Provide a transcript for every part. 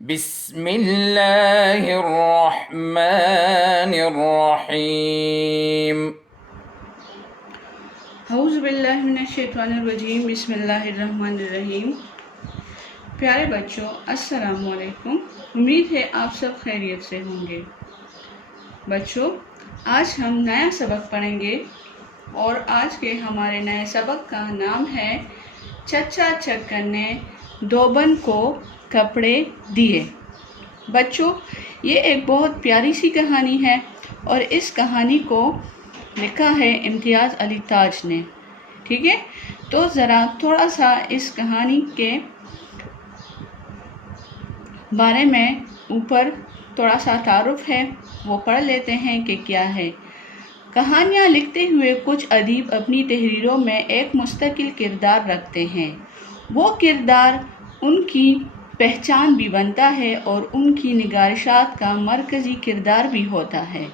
بسم اللہ الرحمن الرحیم۔ اعوذ باللہ من الشیطان الرجیم، بسم اللہ الرحمن الرحیم۔ پیارے بچوں، السلام علیکم۔ امید ہے آپ سب خیریت سے ہوں گے۔ بچوں، آج ہم نیا سبق پڑھیں گے اور آج کے ہمارے نئے سبق کا نام ہے چچا چکن نے دوبن کو کپڑے دیے۔ بچوں، یہ ایک بہت پیاری سی کہانی ہے اور اس کہانی کو لکھا ہے امتیاز علی تاج نے۔ ٹھیک ہے، تو ذرا تھوڑا سا اس کہانی کے بارے میں اوپر تھوڑا سا تعارف ہے، وہ پڑھ لیتے ہیں کہ کیا ہے۔ کہانیاں لکھتے ہوئے کچھ ادیب اپنی تحریروں میں ایک مستقل کردار رکھتے ہیں۔ وہ کردار ان کی پہچان بھی بنتا ہے اور ان کی نگارشات کا مرکزی کردار بھی ہوتا ہے۔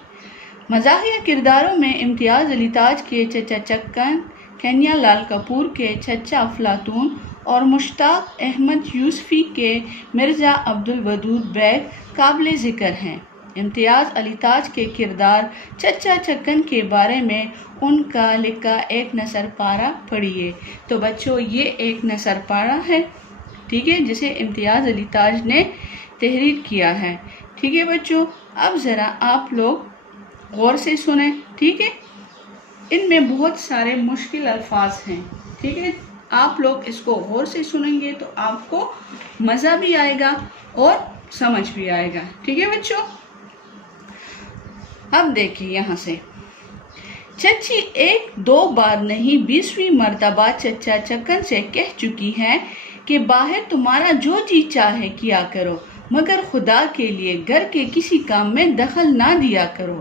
مزاحیہ کرداروں میں امتیاز علی تاج کے چچا چکن، کنیا لال کپور کے چچا افلاطون اور مشتاق احمد یوسفی کے مرزا عبدالودود بیگ قابل ذکر ہیں۔ امتیاز علی تاج کے کردار چچا چکن کے بارے میں ان کا لکھا ایک نثر پارہ پڑھیے۔ تو بچوں، یہ ایک نثر پارہ ہے، ٹھیک ہے، جسے امتیاز علی تاج نے تحریر کیا ہے۔ ٹھیک ہے بچوں، اب ذرا آپ لوگ غور سے سنیں، ٹھیک ہے۔ ان میں بہت سارے مشکل الفاظ ہیں، ٹھیک ہے۔ آپ لوگ اس کو غور سے سنیں گے تو آپ کو مزہ بھی آئے گا اور سمجھ بھی آئے گا، ٹھیک ہے بچوں۔ اب دیکھیے یہاں سے، چچی ایک دو بار نہیں 20ویں مرتبہ چچا چکن سے کہہ چکی ہے کہ باہر تمہارا جو جی چاہے کیا کرو، مگر خدا کے لیے گھر کے کسی کام میں دخل نہ دیا کرو۔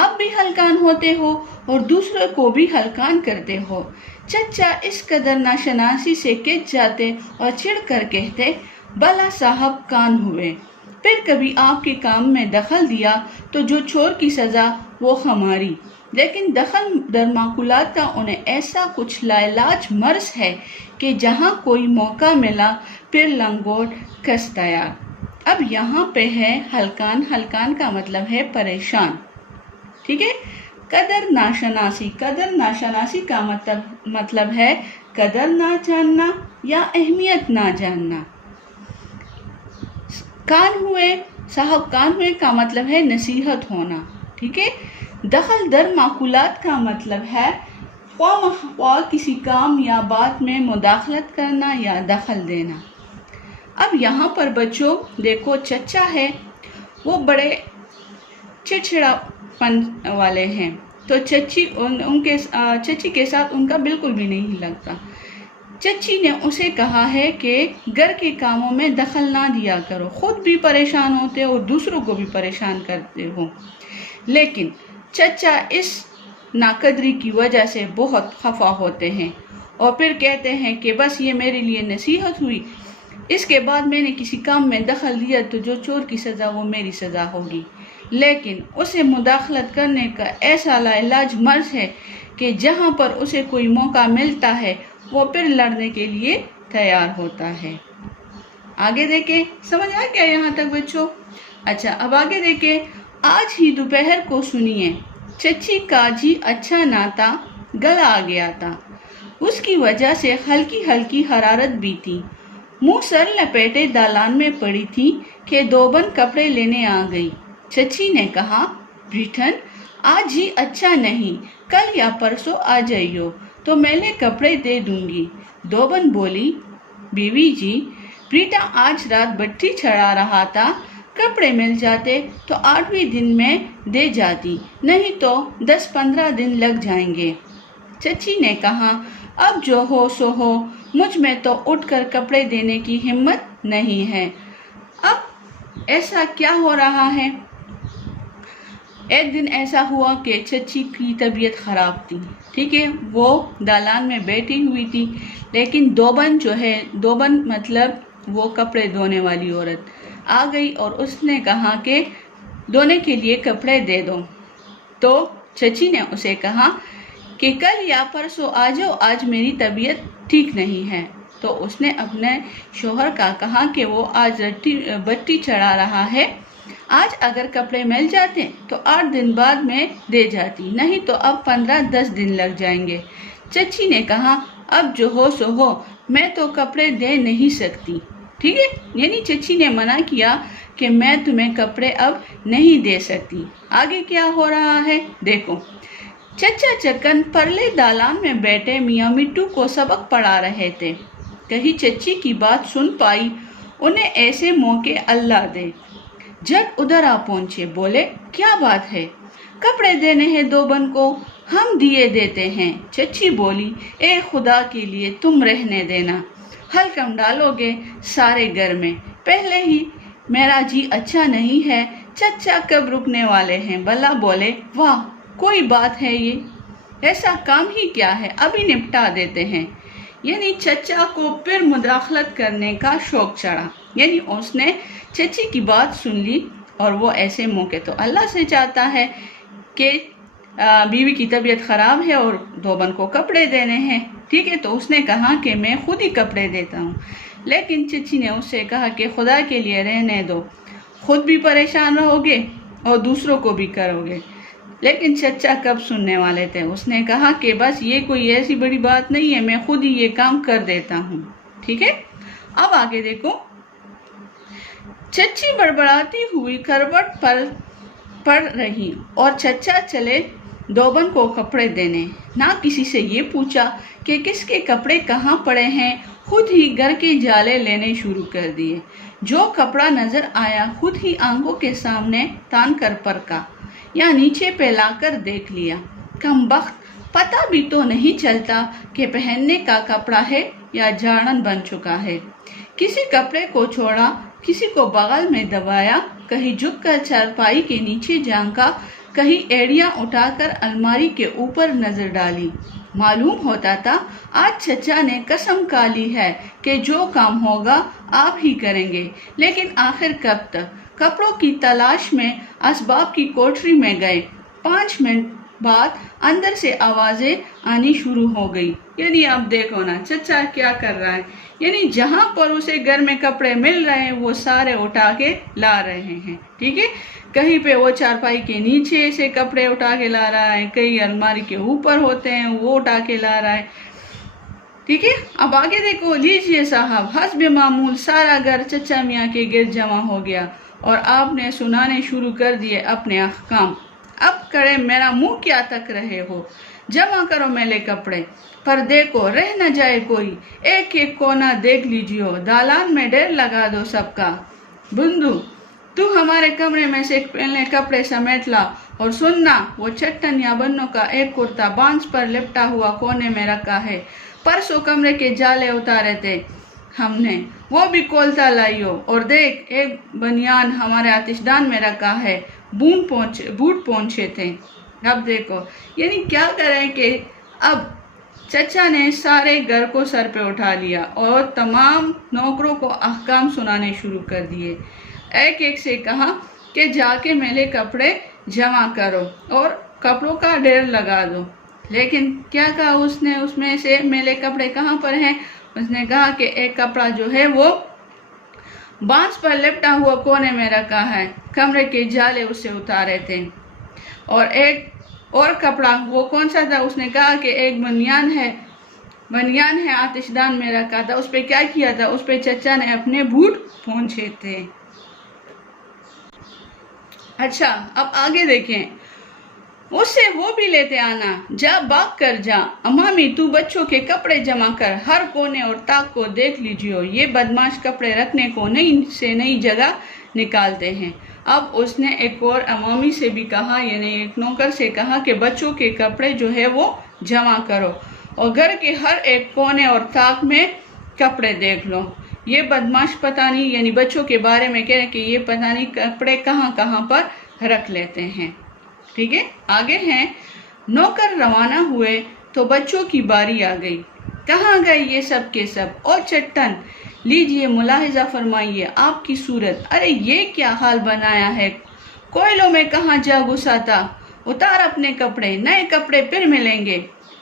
آپ بھی ہلکان ہوتے ہو اور دوسروں کو بھی ہلکان کرتے ہو۔ چچا اس قدر ناشناسی سے کچھ جاتے اور چڑھ کر کہتے، بلا صاحب کان ہوئے۔ پھر کبھی آپ کے کام میں دخل دیا تو جو چور کی سزا وہ ہماری، لیکن دخل در معقولات کا انہیں ایسا کچھ لاعلاج مرض ہے کہ جہاں کوئی موقع ملا پھر لنگوٹ کس تیار۔ اب یہاں پہ ہے ہلکان، ہلکان کا مطلب ہے پریشان، ٹھیک ہے۔ قدر ناشناسی، قدر ناشناسی کا مطلب ہے قدر نہ جاننا یا اہمیت نہ جاننا۔ کان ہوئے، صاحب کان ہوئے کا مطلب ہے نصیحت ہونا، ٹھیک ہے۔ دخل در معقولات کا مطلب ہے خواہ کسی کام یا بات میں مداخلت کرنا یا دخل دینا۔ اب یہاں پر بچوں دیکھو، چچا ہے وہ بڑے چڑچڑا پن والے ہیں، تو چچی کے ساتھ ان کا بالکل بھی نہیں لگتا۔ چچی نے اسے کہا ہے کہ گھر کے کاموں میں دخل نہ دیا کرو، خود بھی پریشان ہوتے اور دوسروں کو بھی پریشان کرتے ہو۔ لیکن چچا اس ناقدری کی وجہ سے بہت خفا ہوتے ہیں اور پھر کہتے ہیں کہ بس یہ میرے لیے نصیحت ہوئی، اس کے بعد میں نے کسی کام میں دخل دیا تو جو چور کی سزا وہ میری سزا ہوگی۔ لیکن اسے مداخلت کرنے کا ایسا لاعلاج مرض ہے کہ جہاں پر اسے کوئی موقع ملتا ہے وہ پھر لڑنے کے لیے تیار ہوتا ہے۔ آگے دیکھیں، سمجھ آ گیا یہاں تک بچوں؟ اچھا، اب آگے دیکھیں، آج ہی دوپہر کو سنیے، چچی کا جی اچھا نہ تھا، گلا آ گیا تھا، اس کی وجہ سے ہلکی ہلکی حرارت بھی تھی۔ منہ سر لپیٹے دالان میں پڑی تھی کہ دوبن کپڑے لینے آ گئی۔ چچی نے کہا، بریٹن آج ہی اچھا نہیں، کل یا پرسوں آ جائیو تو میلے کپڑے دے دوں گی۔ دوبن بولی، بیوی جی، بریٹا آج رات بٹی چڑھا رہا تھا، کپڑے مل جاتے تو 8ویں دن میں دے جاتی، نہیں تو 10-15 دن لگ جائیں گے۔ چچی نے کہا، اب جو ہو سو ہو، مجھ میں تو اٹھ کر کپڑے دینے کی ہمت نہیں ہے۔ اب ایسا کیا ہو رہا ہے؟ ایک دن ایسا ہوا کہ چچی کی طبیعت خراب تھی، ٹھیک ہے، وہ دالان میں بیٹھی ہوئی تھی، لیکن دوبن جو ہے، دوبن مطلب وہ کپڑے دھونے والی عورت آ گئی اور اس نے کہا کہ دھونے کے لیے کپڑے دے دو۔ تو چچی نے اسے کہا کہ کل یا پرسوں آ جاؤ، آج میری طبیعت ٹھیک نہیں ہے۔ تو اس نے اپنے شوہر کا کہا کہ وہ آج بٹی چڑھا رہا ہے، آج اگر کپڑے مل جاتے تو 8 دن بعد میں دے جاتی، نہیں تو اب 15-10 دن لگ جائیں گے۔ چچی نے کہا اب جو ہو سو ہو، میں تو کپڑے دے نہیں سکتی، ٹھیک ہے، یعنی چچی نے منع کیا کہ میں تمہیں کپڑے اب نہیں دے سکتی۔ آگے کیا ہو رہا ہے دیکھو۔ چچا چکن پرلے دالان میں بیٹھے میاں مٹو کو سبق پڑھا رہے تھے، کہیں چچی کی بات سن پائی، انہیں ایسے موقع اللہ دے، جھٹ ادھر آ پہنچے، بولے کیا بات ہے؟ کپڑے دینے ہیں دوبن کو، ہم دیے دیتے ہیں۔ چچی بولی اے خدا کے لیے تم رہنے دینا، ہلکم ڈالو گے سارے گھر میں، پہلے ہی میرا جی اچھا نہیں ہے، چچا کب رکنے والے ہیں؟ بلا بولے واہ کوئی بات ہے، یہ ایسا کام ہی کیا ہے، ابھی نپٹا دیتے ہیں۔ یعنی چچا کو پھر مداخلت کرنے کا شوق چڑھا، یعنی اس نے چچی کی بات سن لی، اور وہ ایسے موقع تو اللہ سے چاہتا ہے کہ بیوی کی طبیعت خراب ہے اور دوبن کو کپڑے دینے ہیں، ٹھیک ہے، تو اس نے کہا کہ میں خود ہی کپڑے دیتا ہوں، لیکن چچی نے اس سے کہا کہ خدا کے لیے رہنے دو، خود بھی پریشان رہو گے اور دوسروں کو بھی کرو گے۔ لیکن چچا کب سننے والے تھے، اس نے کہا کہ بس یہ کوئی ایسی بڑی بات نہیں ہے، میں خود ہی یہ کام کر دیتا ہوں، ٹھیک ہے۔ اب آگے دیکھو، چچی بڑبڑاتی ہوئی کروٹ پر پڑ رہی اور چچا چلے دوبن کو کپڑے دینے، نہ کسی سے یہ پوچھا کہ کس کے کپڑے کہاں پڑے ہیں، خود ہی گھر کے جالے لینے شروع کر دیے، جو کپڑا نظر آیا خود ہی آنکھوں کے سامنے تان کر پرکا یا نیچے پہ لا کر دیکھ لیا، کم بخت پتہ بھی تو نہیں چلتا کہ پہننے کا کپڑا ہے یا جاڑن بن چکا ہے۔ کسی کپڑے کو چھوڑا، کسی کو بغل میں دبایا، کہیں جھک کر چارپائی کے نیچے جھانکا، کہیں ایڑیاں اٹھا کر الماری کے اوپر نظر ڈالی۔ معلوم ہوتا تھا آج چچا نے قسم کھا لی ہے کہ جو کام ہوگا آپ ہی کریں گے، لیکن آخر کب تک؟ کپڑوں کی تلاش میں اسباب کی کوٹری میں گئے، 5 منٹ بعد اندر سے آوازیں آنی شروع ہو گئی، یعنی اب دیکھو نا چچا کیا کر رہا ہے، یعنی جہاں پر اسے گھر میں کپڑے مل رہے ہیں وہ سارے اٹھا کے لا رہے ہیں، ٹھیک ہے، کہیں پہ وہ چارپائی کے نیچے سے کپڑے اٹھا کے لا رہا ہے، کئی الماری کے اوپر ہوتے ہیں وہ اٹھا کے لا رہا ہے، ٹھیک ہے۔ اب آگے دیکھو، لیجئے صاحب، حسب معمول سارا گھر چچا میاں کے گرد جمع ہو گیا اور آپ نے سنانے شروع کر دیے اپنے احکام۔ اب کڑے میرا منہ کیا تک رہے ہو، جمع کرو میلے کپڑے، پر دیکھو رہ نہ جائے کوئی، ایک ایک کونا دیکھ لیجیو، دالان میں ڈیر لگا دو سب کا۔ بندو تو ہمارے کمرے میں سے پہلے کپڑے سمیٹ لا، اور سننا وہ چٹن یا بنوں کا ایک کرتا بانس پر لپٹا ہوا کونے میں رکھا ہے، پرسوں کمرے کے جالے اتارے تھے ہم نے، وہ بھی کولتا لائیو، اور دیکھ ایک بنیان ہمارے آتشدان میں رکھا ہے، بوٹ پہنچے تھے۔ اب دیکھو یعنی کیا کریں کہ اب چچا نے سارے گھر کو سر پہ اٹھا لیا اور تمام نوکروں کو احکام سنانے شروع کر دیے، ایک ایک سے کہا کہ جا کے میلے کپڑے جمع کرو اور کپڑوں کا ڈھیر لگا دو، لیکن کیا کہا اس نے، اس میں سے میلے کپڑے کہاں پر ہیں؟ اس نے کہا کہ ایک کپڑا جو ہے وہ بانس پر لپٹا ہوا کونے میں رکھا ہے، کمرے کے جالے اسے اتارے تھے، اور ایک اور کپڑا وہ کون سا تھا؟ اس نے کہا کہ ایک بنیان ہے آتشدان میں رکھا تھا، اس پہ کیا کیا تھا؟ اس پہ چچا نے اپنے بوٹ پہنچے تھے۔ اچھا اب آگے دیکھیں، اس سے وہ بھی لیتے آنا، جا بھاگ کر جا، امامی تو بچوں کے کپڑے جمع کر، ہر کونے اور تاک کو دیکھ لیجیو، یہ بدماش کپڑے رکھنے کو نئی جگہ نکالتے ہیں۔ اب اس نے ایک اور امامی سے بھی کہا، یعنی ایک نوکر سے کہا کہ بچوں کے کپڑے جو ہے وہ جمع کرو اور گھر کے ہر ایک کونے اور تاک میں کپڑے دیکھ لو، یہ بدماش پتہ نہیں، یعنی بچوں کے بارے میں کہہ رہے کہ یہ پتہ نہیں کپڑے کہاں کہاں پر رکھ لیتے ہیں، ٹھیک ہے۔ آگے ہیں، نوکر روانہ ہوئے تو بچوں کی باری آ گئی، کہاں گئے یہ سب کے سب؟ اور چٹن لیجئے ملاحظہ فرمائیے آپ کی صورت، ارے یہ کیا حال بنایا ہے، کوئلوں میں کہاں جا گھسا تھا، اتار اپنے کپڑے، نئے کپڑے پھر ملیں گے،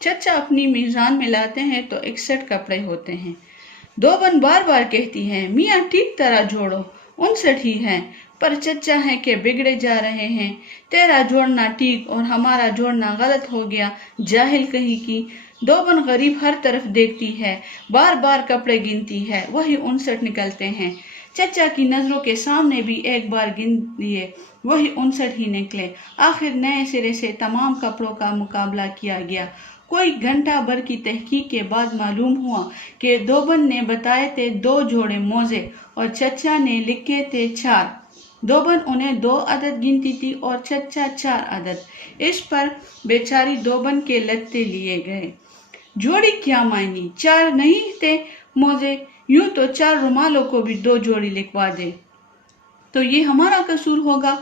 چچا اپنی میزان میں لاتے ہیں تو 61 کپڑے ہوتے ہیں۔ دوبن بار بار کہتی ہے میاں ٹھیک طرح جوڑو، 59 ہی ہیں، پر چچا ہے کہ بگڑے جا رہے ہیں، تیرا جوڑنا ٹھیک اور ہمارا جوڑنا غلط ہو گیا، جاہل کہیں کی۔ دوبن غریب ہر طرف دیکھتی ہے، بار بار کپڑے گنتی ہے، وہی 59 نکلتے ہیں۔ چچا کی نظروں کے سامنے بھی ایک بار گن لیے، وہی 59 ہی نکلے۔ آخر نئے سرے سے تمام کپڑوں کا مقابلہ کیا گیا۔ کوئی گھنٹہ بھر کی تحقیق کے بعد معلوم ہوا کہ دوبن نے بتائے تھے 2 جوڑے موزے اور چچا نے لکھے تھے 4۔ دوبن انہیں 2 عدد گنتی تھی اور چچا 4 عدد۔ اس پر بیچاری دوبن کے لتے لیے گئے۔ جوڑی کیا معنی، 4 نہیں تھے موزے، یوں تو 4 رومالوں کو بھی 2 جوڑی لکھوا دے تو یہ ہمارا قصور ہوگا،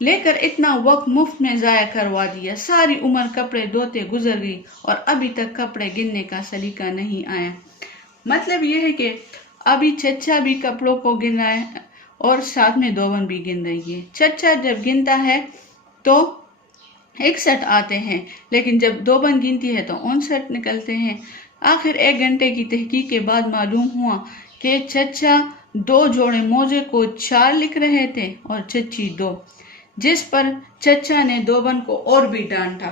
لے کر اتنا وقت مفت میں ضائع کروا دیا۔ ساری عمر کپڑے دھوتے گزر گئی اور ابھی تک کپڑے گننے کا سلیقہ نہیں آیا۔ مطلب یہ ہے کہ ابھی چچا بھی کپڑوں کو گن رہا ہے اور ساتھ میں دوبن بھی گن رہی ہے۔ چچا جب گنتا ہے تو 61 آتے ہیں، لیکن جب دوبن گنتی ہے تو 59 نکلتے ہیں۔ آخر 1 گھنٹے کی تحقیق کے بعد معلوم ہوا کہ چچا 2 جوڑے موزے کو 4 لکھ رہے تھے اور چچی 2، جس پر چچا نے دوبن کو اور بھی ڈانٹا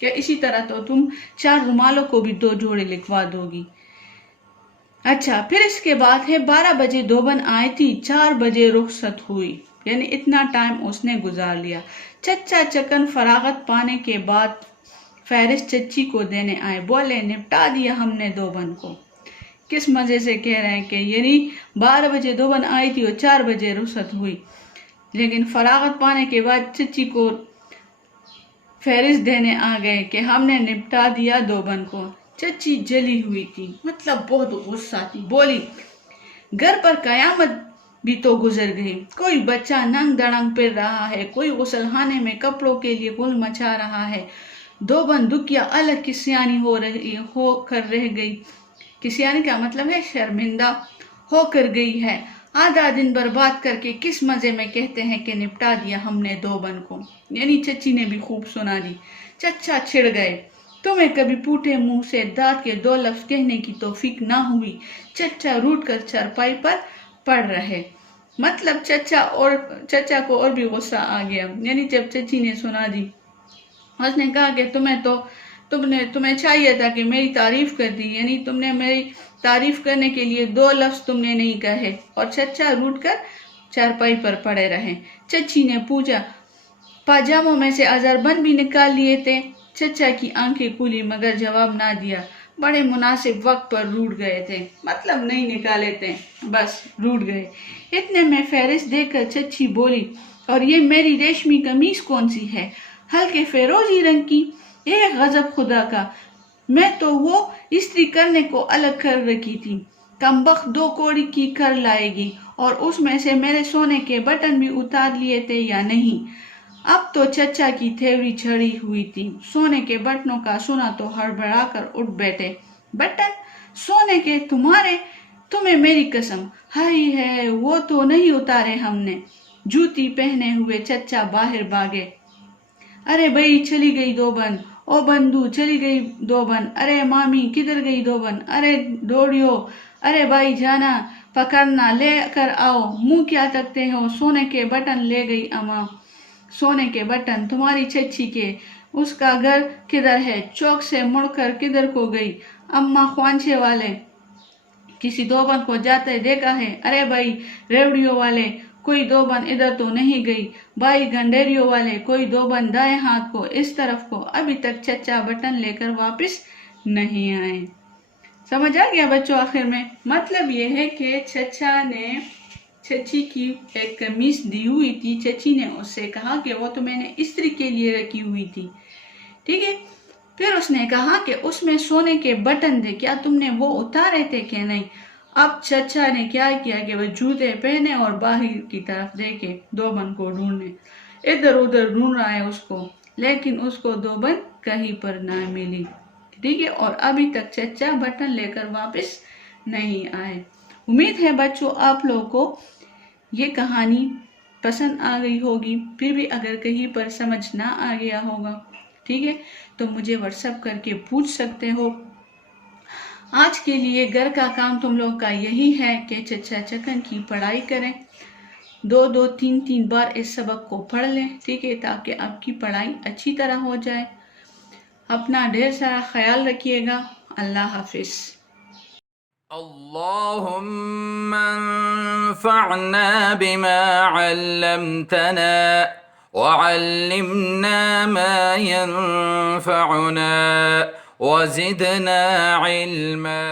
کہ اسی طرح تو تم 4 رومالوں کو بھی 2 جوڑے لکھوا دو گی۔ اچھا، پھر اس کے بعد ہے 12 بجے دوبن آئی تھی، 4 بجے رخصت ہوئی، یعنی اتنا ٹائم اس نے گزار لیا۔ چچا چکن فراغت پانے کے بعد فہرست چچی کو دینے آئے، بولے نپٹا دیا ہم نے دوبن کو۔ کس مزے سے کہہ رہے ہیں کہ یعنی 12 بجے دوبن آئی تھی اور 4 بجے رخصت ہوئی، لیکن فراغت پانے کے بعد چچی کو فہرست دینے آ گئے کہ ہم نے نپٹا دیا دوبن کو۔ چچی جلی ہوئی تھی، مطلب بہت غصہ تھی، بولی گھر پر قیامت بھی تو گزر گئی، کوئی بچہ ننگ دڑنگ پھر رہا ہے، کوئی غسل خانے میں کپڑوں کے لیے گل مچا رہا ہے، دوبن دکیا الگ کسیانی ہو کر رہ گئی۔ کسیانی کا مطلب ہے شرمندہ ہو کر گئی ہے۔ آدھا دن برباد کر کے کس مزے میں کہتے ہیں کہ نپٹا دیا ہم نے دوبن کو، یعنی چچی نے بھی خوب سنا دی۔ چچا چھڑ گئے، تمہیں کبھی پوٹے منہ سے دانت کے 2 لفظ کہنے کی توفیق نہ ہوئی۔ چچا روٹ کر چارپائی پر پڑ رہے، مطلب چچا کو اور بھی غصہ آ گیا، یعنی جب چچی نے سنا دی اس نے کہا کہ تمہیں چاہیے تھا کہ میری تعریف کر دی، یعنی تم نے میری تعریف کرنے کے لیے 2 لفظ تم نے نہیں کہے، اور چچا روٹ کر چارپائی پر پڑے رہے۔ چچی نے پوچھا پاجاموں میں سے ازربند بھی نکال لیے تھے؟ چچا کی آنکھیں کھلی مگر جواب نہ دیا، بڑے مناسب وقت پر روٹ گئے تھے، مطلب نہیں نکالے تھے، بس روٹ گئے۔ اتنے میں فہرست دیکھ کر چچی بولی اور یہ میری ریشمی قمیص کون سی ہے، ہلکے فیروزی رنگ کی؟ ایک غضب خدا کا، میں تو وہ استری کرنے کو الگ کر رکھی تھی، کمبخت 2 کوڑی کی کر لائے گی، اور اس میں سے میرے سونے کے بٹن بھی اتار لیے تھے یا نہیں؟ اب تو چچا کی تھیوری چڑھی ہوئی تھی، سونے کے بٹنوں کا سنا تو ہڑبڑا کر اٹھ بیٹھے۔ بٹن سونے کے تمہیں میری قسم، ہائی ہے وہ تو نہیں اتارے ہم نے۔ جوتی پہنے ہوئے چچا باہر بھاگے، ارے بھائی چلی گئی دوبن، او بندو چلی گئی دوبن، ارے مامی کدھر گئی دوبن، ارے دوڑیو، ارے بھائی جانا پکڑنا لے کر آؤ، منہ کیا تکتے ہو، سونے کے بٹن لے گئی اماں، سونے کے بٹن تمہاری چچی کے، اس کا گھر کدھر ہے، چوک سے مڑ کر کدھر کو گئی، اماں خوانچے والے کسی دوبن کو جاتے دیکھا ہے، ارے بھائی ریوڑیوں والے کوئی دوبن ادھر تو نہیں گئی، بھائی گنڈیریوں والے کوئی دوبن دائیں ہاتھ کو اس طرف کو، ابھی تک چچا بٹن لے کر واپس نہیں آئے۔ سمجھ آ گیا بچوں آخر میں؟ مطلب یہ ہے کہ چچا نے چچی کی ایک قمیص دی ہوئی تھی، چچی نے اس سے کہا کہ وہ تو میں نے استری کے لیے رکھی ہوئی تھی، ٹھیک ہے؟ پھر اس نے کہا کہ اس میں سونے کے بٹن تھے، کیا تم نے وہ اتارے تھے کہ نہیں؟ اب چچا نے کیا کیا کہ وہ جوتے پہنے اور باہر کی طرف دیکھے، دوبن کو ڈھونڈنے، ادھر ادھر ڈھونڈ رہا ہے اس کو، لیکن اس کو دوبن کہیں پر نہ ملی، ٹھیک ہے؟ اور ابھی تک چچا بٹن لے کر واپس نہیں آئے۔ امید ہے بچوں آپ لوگوں کو یہ کہانی پسند آ گئی ہوگی، پھر بھی اگر کہیں پر سمجھ نہ آ گیا ہوگا ٹھیک ہے، تو مجھے واٹس ایپ کر کے پوچھ سکتے ہو۔ آج کے لیے گھر کا کام تم لوگ کا یہی ہے کہ چچا چکن کی پڑھائی کریں، 2-3 بار اس سبق کو پڑھ لیں، ٹھیک ہے، تاکہ آپ کی پڑھائی اچھی طرح ہو جائے۔ اپنا ڈھیر سارا خیال رکھیے گا۔ اللہ حافظ۔ اللهم انفعنا بما علمتنا وعلمنا ما ينفعنا وزدنا علما